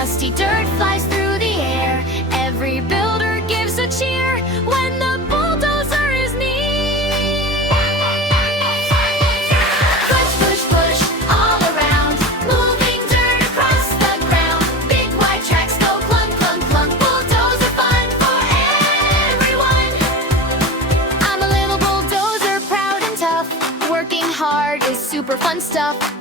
Dusty dirt flies through the air. Every builder gives a cheer when the bulldozer is near. Push, push, push all around, moving dirt across the ground. Big wide tracks go clunk, clunk, clunk. Bulldozer fun for everyone. I'm a little bulldozer, proud and tough. Working hard is super fun stuff.